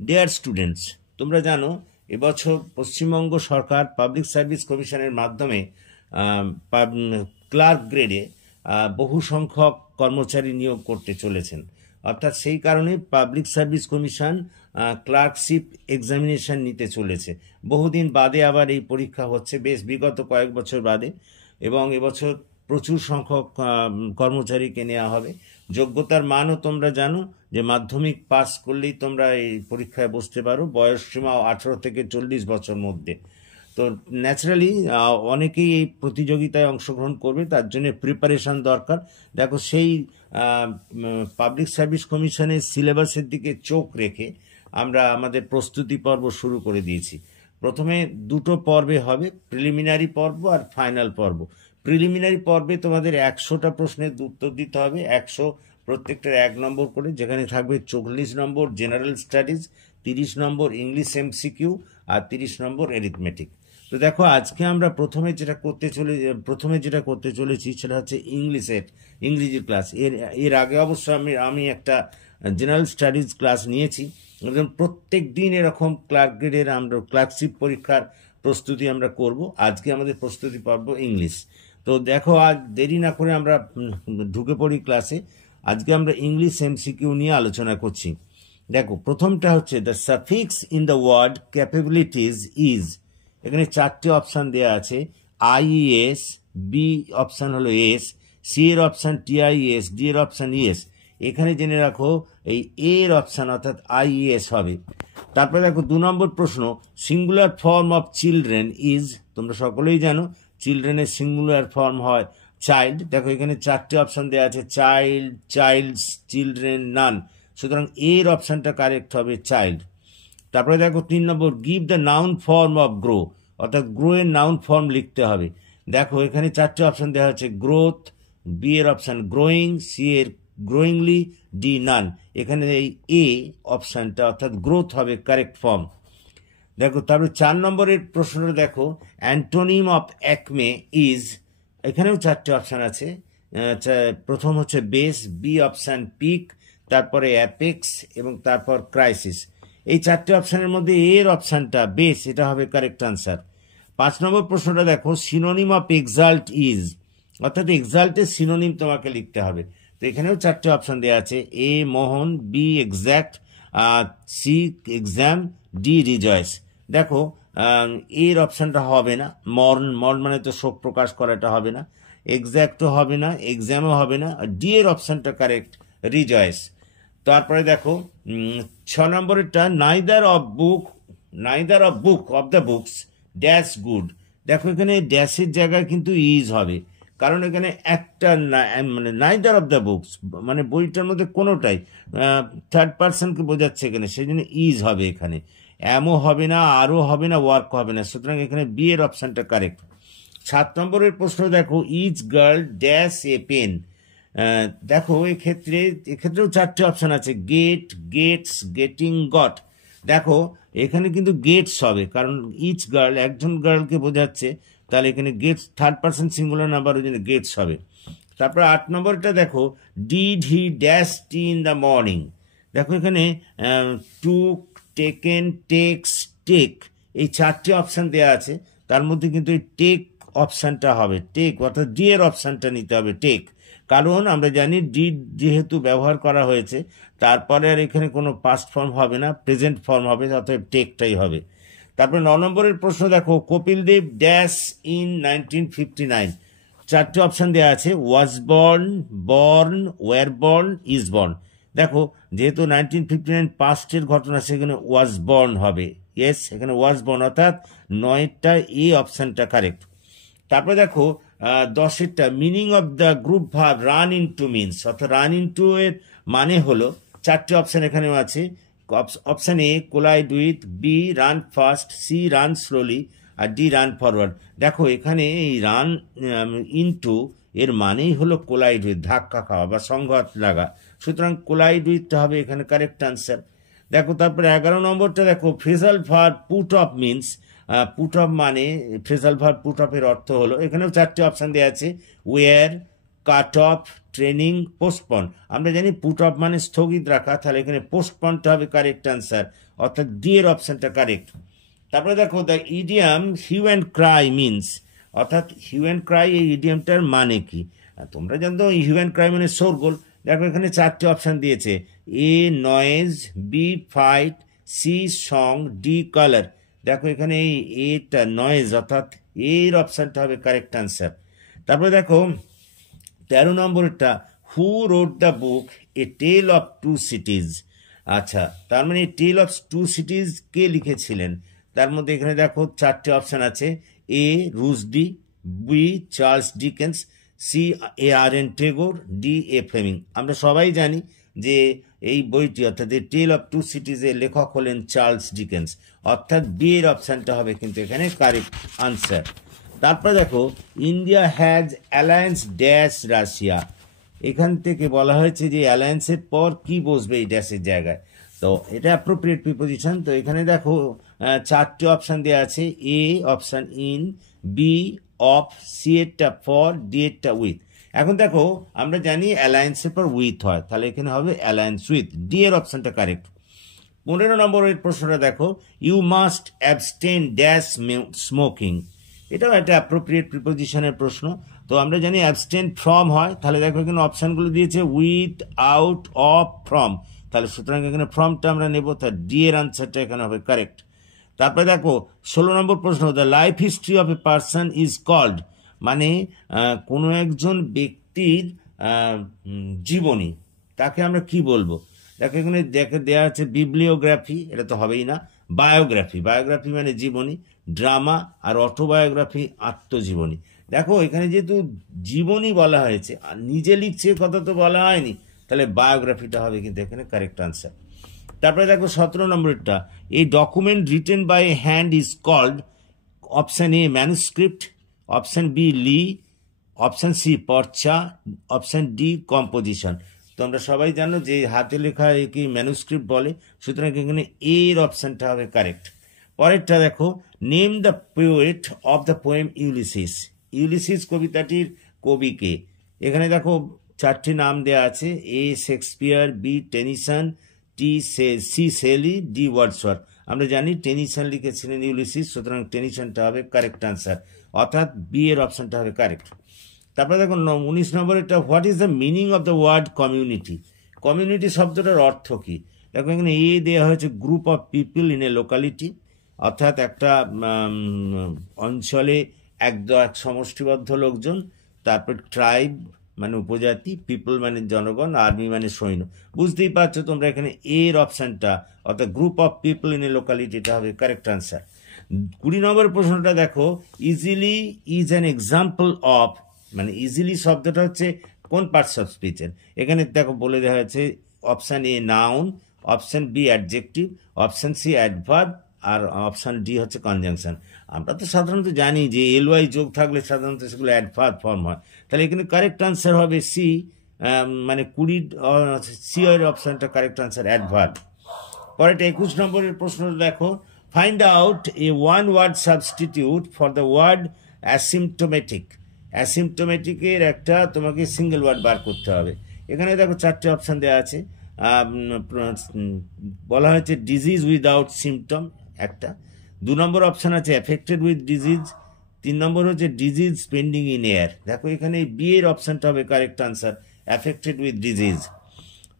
Dear students, তোমরা জানো এবছর পশ্চিমবঙ্গ সরকার পাবলিক সার্ভিস কমিশনের মাধ্যমে ক্লার্ক গ্রেডে বহু সংখ্যক কর্মচারী নিয়োগ করতে চলেছেন। অর্থাৎ সেই কারণে public service commission clerkship examination নিতে চলেছে। বহুদিন বাদে আবার এই পরীক্ষা হচ্ছে, বেশ বিগত কয়েক বছর বাদে, এবং এবছর প্রচুর সংখ্যক কর্মচারীকে নেওয়া হবে। যোগ্যতার মানও তোমরা জানো যে মাধ্যমিক পাস করলেই তোমরা এই পরীক্ষায় বসতে পারো, বয়স সীমা 18 থেকে 40 বছর মধ্যে। তো ন্যাচারালি অনেকেই এই প্রতিযোগিতায় অংশগ্রহণ করবে, তার জন্য প্রিপারেশন দরকার। দেখো, সেই পাবলিক সার্ভিস কমিশনের সিলেবাসের দিকে চোখ রেখে আমরা আমাদের প্রস্তুতি পর্ব শুরু করে দিয়েছি। প্রথমে দুটো পর্বে হবে, প্রিলিমিনারি পর্ব আর ফাইনাল পর্ব। প্রিলিমিনারি পর্বে তোমাদের 100টা প্রশ্নের উত্তর দিতে হবে, 100 প্রত্যেকটার 1 নম্বর করে, যেখানে থাকবে 40 নম্বর জেনারেল স্টাডিজ, 30 নম্বর ইংলিশ এমসিকিউ আর 30 নম্বর অ্যারিথমেটিক। তো দেখো, আজকে আমরা প্রথমে যেটা করতে চলেছি সেটা হচ্ছে ইংরেজি ক্লাস। এর আগে অবশ্য আমি একটা জেনারেল স্টাডিজ ক্লাস নিয়েছি। প্রত্যেক দিন এরকম ক্লার্ক গ্রেডের আমরা ক্লার্কশিপ পরীক্ষার প্রস্তুতি আমরা করব। আজকে আমাদের প্রস্তুতি পর্ব ইংলিশ। তো দেখো, আজ দেরি না করে আমরা ঢুকে পড়ি ক্লাসে। আজকে আমরা ইংলিশ এমসিকিউ নিয়ে আলোচনা করছি। দেখো, প্রথমটা হচ্ছে the suffix in the word capabilities is. এখানে 4টে অপশান দেওয়া আছে, আইইএস, বি অপশান হলো এস, সি এর অপশান টিআইএস, ডি এর অপশান ইএস। এখানে জেনে রাখো এই এর অপশান অর্থাৎ আইইএস হবে। তারপরে দেখো 2 নম্বর প্রশ্ন, singular form of children is. তোমরা সকলেই জানো চিলড্রেনের সিঙ্গুলার ফর্ম হয় চাইল্ড। দেখো, এখানে 4টে অপশান দেওয়া আছে, চাইল্ড, চাইল্ডস, চিলড্রেন, নান। সুতরাং এর অপশানটা কারেক্ট হবে চাইল্ড। তারপরে দেখো 3 নম্বর, give the noun form of grow, অর্থাৎ গ্রো এর নাউন ফর্ম লিখতে হবে। দেখো, এখানে 4টে অপশান দেওয়া হচ্ছে, গ্রোথ, বি এর অপশান গ্রোয়িং, সি এর গ্রোয়িংলি, ডি নান। এখানে এই এ অপশানটা অর্থাৎ গ্রোথ হবে কারেক্ট ফর্ম। দেখো, তারপরে 4 নম্বরের প্রশ্নটা দেখো, অ্যান্টোনিম অফ একমে ইজ। এখানেও 4টে অপশান আছে। প্রথম হচ্ছে বেস, বি অপশান পিক, তারপরে অ্যাপেক্স এবং তারপর ক্রাইসিস। এই 4টে অপশানের মধ্যে এর অপশানটা বেস, এটা হবে কারেক্ট আনসার। 5 নম্বর প্রশ্নটা দেখো, সিনোনিম অফ এক্সাল্ট ইজ, অর্থাৎ এক্সাল্টের সিনোনিম তোমাকে লিখতে হবে। তো এখানেও 4টে অপশান দেওয়া আছে, এ মোহন, B exact, C exam, D rejoice. দেখো, এর অপশানটা হবে না, মর্ন মানে তো শোক প্রকাশ করাটা হবে না, এক্স্যাক্টও হবে না, এক্সামও হবে না, ডি এর অপশানটা কারেক্ট, রিজয়েস। তারপরে দেখো 6 নম্বরেরটা, neither of book of the books dash good. দেখো, এখানে ড্যাশের জায়গায় কিন্তু ইজ হবে, কারণ এখানে একটা মানে নাইদার অফ দ্য বুকস মানে বইটার মধ্যে কোনোটাই থার্ড পার্সনকে বোঝাচ্ছে এখানে, সেই জন্য ইজ হবে। এখানে এমও হবে না, আরও হবে না, ওয়ার্ক হবে না। সুতরাং এখানে বি এর অপশানটা কারেক্ট। 7 নম্বরের প্রশ্ন দেখো, is girl dash a pen. দেখো, এক্ষেত্রেও 4টে অপশান আছে, গেট, গেটস, গেটিং, গট। দেখো, এখানে কিন্তু গেটস হবে, কারণ ইচ গার্ল একজন গার্লকে বোঝাচ্ছে, তাহলে এখানে gets third person singular number, ওই জন্য গেটস হবে। তারপর 8 নম্বরটা দেখো, did he dash tea in the morning. দেখো, এখানে টুক, টেকেন, টেক্স, টেক, এই 4টে অপশান দেওয়া আছে, তার মধ্যে কিন্তু এই টেক অপশানটা হবে, টেক অর্থাৎ ডি এর অপশানটা নিতে হবে, টেক। কারণ আমরা জানি ডিড যেহেতু ব্যবহার করা হয়েছে, তারপরে আর এখানে কোনো পাস্ট ফর্ম হবে না, প্রেজেন্ট ফর্ম হবে, অর্থাৎ টেকটাই হবে। তারপরে 9 নম্বরের প্রশ্ন দেখো, Kapil Dev dash in 1959। 4টে option দেওয়া আছে, was born, were born, is born. দেখো, যেহেতু 1959 পাস্টের ঘটনা, সেখানে ওয়াজ বর্ন হবে, ইয়েস, এখানে ওয়াজ বর্ন, অর্থাৎ 9টা এ অপশানটা কারেক্ট। তারপরে দেখো 10এরটা, meaning of the group verb run into means, অর্থাৎ রান ইনটু এর মানে হলো, 4টে অপশান এখানেও আছে। Option A collide with, B run fast, C run slowly, আর ডি রান ফরওয়ার্ড। দেখো, এখানে এই রান ইনটু এর মানেই হলো কোলাইড উইথ, ধাক্কা খাওয়া বা সংঘাত লাগা। সুতরাং কোলাইড উইথটা হবে এখানে কারেক্ট আনসার। দেখো, তারপরে 11 নম্বরটা দেখো, phrasal verb put off means. Put off মানে ফ্রেজাল ভার্ব পুট অফের অর্থ হলো, এখানেও 4টে অপশান দেওয়া আছে, war, cut off, training, postpone. আমরা জানি পুট অফ মানে স্থগিত রাখা, তাহলে এখানে পোস্টপনটা হবে কারেক্ট আনসার, অর্থাৎ ডি এর অপশনটা কারেক্ট। তারপরে দেখো the idiom hue and cry means, অর্থাৎ হিউ অ্যান্ড ক্রাই এই ইডিয়ামটার মানে কি? তোমরা জানো হিউ অ্যান্ড ক্রাই মানে শোরগোল। দেখো এখানে 4টে অপশান দিয়েছে, A noise, B fight, C song, D colour. দেখো এখানে এই এটা নয়েজ, অর্থাৎ এর অপশানটা হবে কারেক্ট আনসার। তারপরে দেখো 13 নম্বরটা, who wrote the book a tale of two cities. আচ্ছা, তার মানে টেল অফ টু সিটিজ কে লিখেছিলেন? তার মধ্যে এখানে দেখো 4টে অপশান আছে, A Rushdie, B Charles Dickens, C A R N Tagore, D A Fleming. আমরা সবাই জানি যে এই বইটি অর্থাৎ টেল অফ টু সিটিজের লেখক হলেন চার্লস ডিকেন্স, অর্থাৎ বি এর অপশানটা হবে কিন্তু এখানে কারেক্ট আনসার। তারপর দেখো India has alliance dash Russia. এখান থেকে বলা হয়েছে যে অ্যালায়েন্সের পর কি বসবে এই ড্যাশের জায়গায়, তো এটা অ্যাপ্রোপ্রিয়েট প্রিপোজিশন। তো এখানে দেখো 4টে অপশান দেওয়া আছে, A option in, B of, C এরটা ফর, ডি এরটা উইথ। এখন দেখো আমরা জানি অ্যালায়েন্সের পর উইথ হয়, তাহলে এখানে হবে অ্যালায়েন্স উইথ, ডি এর অপশানটা কারেক্ট। 15 নম্বরের প্রশ্নটা দেখো, you must abstain dash smoking. এটাও একটা অ্যাপ্রোপ্রিয়েট প্রিপোজিশনের প্রশ্ন। তো আমরা জানি অ্যাবস্টেন ফ্রম হয়, তাহলে দেখো এখানে অপশানগুলো দিয়েছে উইথ, আউট, অফ, ফ্রম, তাহলে সুতরাং এখানে ফ্রমটা আমরা নেব, তার ডি এর আনসারটা এখানে হবে কারেক্ট। তারপরে দেখো 16 নম্বর প্রশ্ন, the life history of a person is called, মানে কোনো একজন ব্যক্তির জীবনী, তাকে আমরা কি বলবো? দেখো এখানে দেওয়া আছে বিবলিওগ্রাফি, এটা তো হবেই না, বায়োগ্রাফি, বায়োগ্রাফি মানে জীবনী, ড্রামা, আর অটোবায়োগ্রাফি আত্মজীবনী। দেখো এখানে যেহেতু জীবনী বলা হয়েছে আর নিজে লিখছে কথা তো বলা হয়নি, তাহলে বায়োগ্রাফিটা হবে কিন্তু এখানে কারেক্ট আনসার। তারপরে দেখো 17 নম্বরটা, এই document written by hand is called, option A manuscript, option B লি, অপশান সি পর্চা, অপশান ডি কম্পোজিশন। তো আমরা সবাই জানো যে হাতে লেখা একে ম্যানুস্ক্রিপ্ট বলে, সুতরাং এখানে এর অপশানটা হবে কারেক্ট। পরেরটা দেখো, name the poet of the poem Ulysses. Ulysses কবিতাটির কবিকে। এখানে দেখো 4টে নাম দেওয়া আছে, A Shakespeare, B Tennyson, C Shelley, D Wordsworth. আমরা জানি টেনিসন লিখেছিলেন ইউলিসিস, সুতরাং টেনিসনটা হবে কারেক্ট আনসার, অর্থাৎ বি এর অপশনটা হবে কারেক্ট। তারপরে দেখুন 19 নম্বরেরটা, what is the meaning of the word community. Community শব্দটার অর্থ কী? দেখো এখানে এ দেওয়া হয়েছে group of people in a locality, অর্থাৎ একটা অঞ্চলে এক সমষ্টিবদ্ধ লোকজন। তারপর ট্রাইব মানে উপজাতি, পিপল মানে জনগণ, আর্মি মানে সৈন্য। বুঝতেই পারছো তোমরা এখানে এর অপশানটা অর্থাৎ group of people in a লোকালিটিটা হবে কারেক্ট আনসার। 20 নম্বরের প্রশ্নটা দেখো, easily is an example of, মানে ইজিলি শব্দটা হচ্ছে কোন পার্টস অফ স্পিচের? এখানে দেখো বলে দেওয়া হয়েছে option A noun, option B adjective, option C adverb, আর অপশান ডি হচ্ছে কনজাংশন। আমরা তো সাধারণত জানি যে এলওয়াই যোগ থাকলে সাধারণত সেগুলো অ্যাডভার্ব ফর্ম হয়, তাহলে এখানে কারেক্ট আনসার হবে সি, মানে 20 সি এর অপশানটা কারেক্ট আনসার অ্যাডভার্ব। পরেরটা 21 নম্বরের প্রশ্নটা দেখো, find out a one word substitute for the word asymptomatic. অ্যাসিমটোমেটিকের একটা তোমাকে সিঙ্গেল ওয়ার্ড বার করতে হবে। এখানে দেখো 4টে অপশান দেওয়া আছে, বলা হয়েছে ডিজিজ উইদাউট সিমটম একটা, 2 নম্বর অপশান আছে এফেক্টেড উইথ ডিজিজ, 3 নম্বর হচ্ছে ডিজিজ পেন্ডিং ইন এয়ার। দেখো এখানে বি এর অপশানটা হবে correct answer, affected with disease.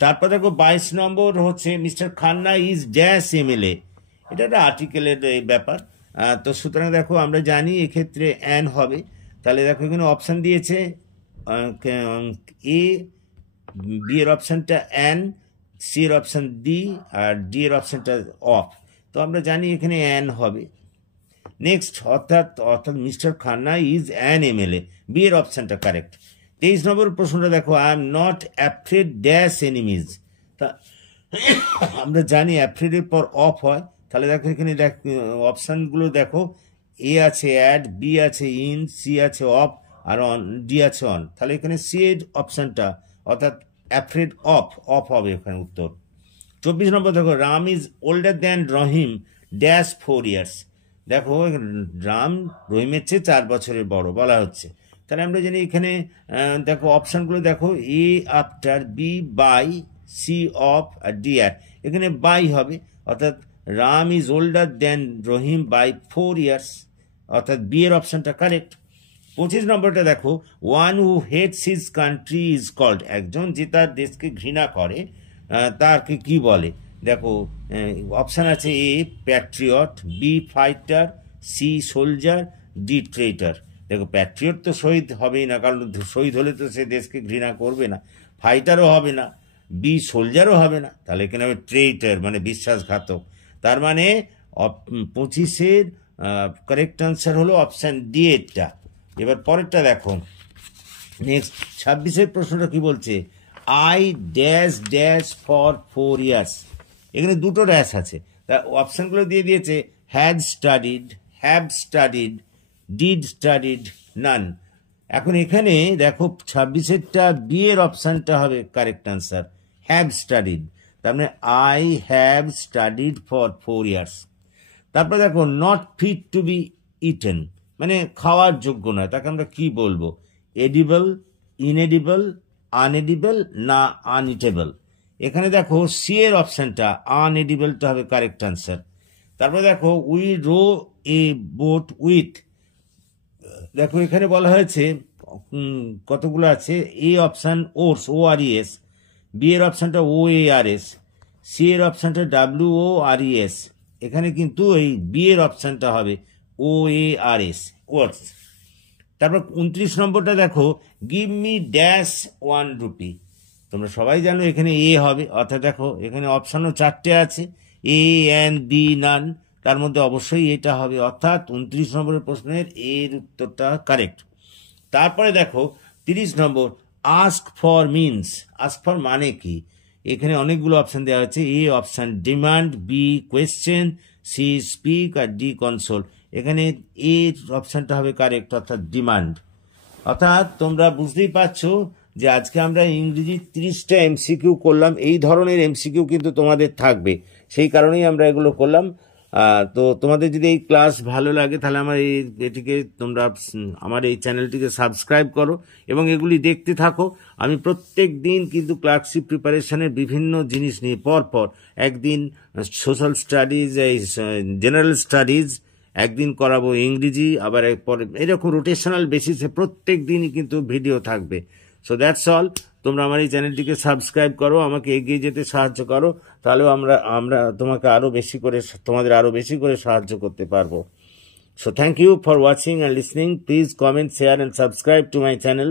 তারপর দেখো 22 নম্বর হচ্ছে mister Khanna is dash MLA. এটা একটা আর্টিকেলের ব্যাপার, তো সুতরাং দেখো আমরা জানি এক্ষেত্রে অ্যান হবে, তাহলে দেখো এখানে অপশান দিয়েছে এ, বি এর অপশানটা অ্যান, সি এর অপশান ডি, আর ডি এর অপশানটা অফ। তো আমরা জানি এখানে অ্যান হবে। নেক্সট অর্থাৎ mister Khanna is an MLA, B এর অপশানটা কারেক্ট। 23 নম্বর প্রশ্নটা দেখো, I am not afraid dash enemies. তা আমরা জানি অ্যাফ্রেডের পর অফ হয়, তাহলে দেখো এখানে অপশানগুলো দেখো, এ আছে অ্যাড, বি আছে ইন, সি আছে অফ, আর অন, ডি আছে অন। তাহলে এখানে সি এর অপশানটা অর্থাৎ অ্যাফ্রেড অফ হবে এখানে উত্তর। 24 নম্বর দেখো, Ram is older than Rahim dash 4 years. দেখো রাম রহিমের চেয়ে 4 বছরের বড় বলা হচ্ছে, তাহলে আমরা জানি এখানে দেখো অপশানগুলো দেখো, A after, B by, C of, আর ডি আর। এখানে বাই হবে, অর্থাৎ Ram is older than Rahim by 4 years, অর্থাৎ বি এর অপশানটা কারেক্ট। 25 নম্বরটা দেখো, one who hates his country is called, একজন যে তার দেশকে ঘৃণা করে তাকে কি বলে? দেখো অপশান আছে, A patriot, B fighter, C soldier, D traitor. দেখো প্যাট্রিয়ট তো শহীদ হবেই না, কারণ শহীদ হলে তো সে দেশকে ঘৃণা করবে না, ফাইটারও হবে না, বি সোলজারও হবে না, তাহলে এখানে হবে ট্রেটার, মানে বিশ্বাসঘাতক। তার মানে 25-এর কারেক্ট আনসার হলো অপশান ডি এরটা। এবার পরেরটা দেখো, নেক্সট 26-এর প্রশ্নটা কি বলছে? I dash dash for 4 years, এখানে দুটো ড্যাশ আছে, তা অপশানগুলো দিয়ে দিয়েছে, had studied, have studied, did studied, none. এখন এখানে দেখো 26-এরটা বি এর অপশানটা হবে কারেক্ট আনসার, হ্যাভ স্টাডিড। তার মানে I have studied for 4 years। তারপরে দেখো, not fit to be eaten, মানে খাওয়ার যোগ্য নয়, তাকে আমরা কি বলবো? এডিবল, ইনএডিবল, আনএডিবল, না আনইটেবল। এখানে দেখো সি এর অপশানটা আনএডিবলটা হবে কারেক্ট আনসার। তারপরে দেখো, we row a boat with, দেখো এখানে বলা হয়েছে কতগুলো আছে, A option ores, O R ES, B এর অপশানটা ও এ আর এস, সি এর অপশানটা ডাব্লিউ ও আর ইএস। এখানে কিন্তু এই বি এর অপশানটা হবে ও এ আর এস, ওয়ার্স। তারপর 29 নম্বরটা দেখো, গিভ মি ড্যাশ 1 rupee, তোমরা সবাই জানো এখানে এ হবে, অর্থাৎ দেখো এখানে অপশানও 4টে আছে, এ, এন, বি, নান, তার মধ্যে অবশ্যই এটা হবে, অর্থাৎ 29 নম্বরের প্রশ্নের এর উত্তরটা কারেক্ট। তারপরে দেখো 30 নম্বর, ask for means, ask for মানে কি? এখানে অনেকগুলো অপশান দেওয়া হচ্ছে, A option demand, B question, C speak, আর ডি কনসোল। এখানে এ অপশানটা হবে কারেক্ট, অর্থাৎ ডিমান্ড। অর্থাৎ তোমরা বুঝতেই পারছো যে আজকে আমরা ইংরেজি 30টা এমসিকিউ করলাম, এই ধরনের এমসিকিউ কিন্তু তোমাদের থাকবে, সেই কারণেই আমরা এগুলো করলাম। তো তোমাদের যদি এই ক্লাস ভালো লাগে তাহলে আমার এই চ্যানেলটিকে সাবস্ক্রাইব করো এবং এগুলি দেখতে থাকো। আমি প্রত্যেক দিন কিন্তু ক্লার্কশিপ প্রিপারেশনের বিভিন্ন জিনিস নিয়ে পর একদিন সোশ্যাল স্টাডিজ, এই জেনারেল স্টাডিজ, একদিন করাবো ইংরেজি, আবার পরে এরকম রোটেশনাল বেসিসে প্রত্যেক দিনই কিন্তু ভিডিও থাকবে। So that's all. তোমরা আমার এই চ্যানেলটিকে সাবস্ক্রাইব করো, আমাকে এগিয়ে যেতে সাহায্য করো, তাহলেও আমরা তোমাদের আরো বেশি করে সাহায্য করতে পারবো। So thank you for watching and listening. Please comment, share and subscribe to my channel.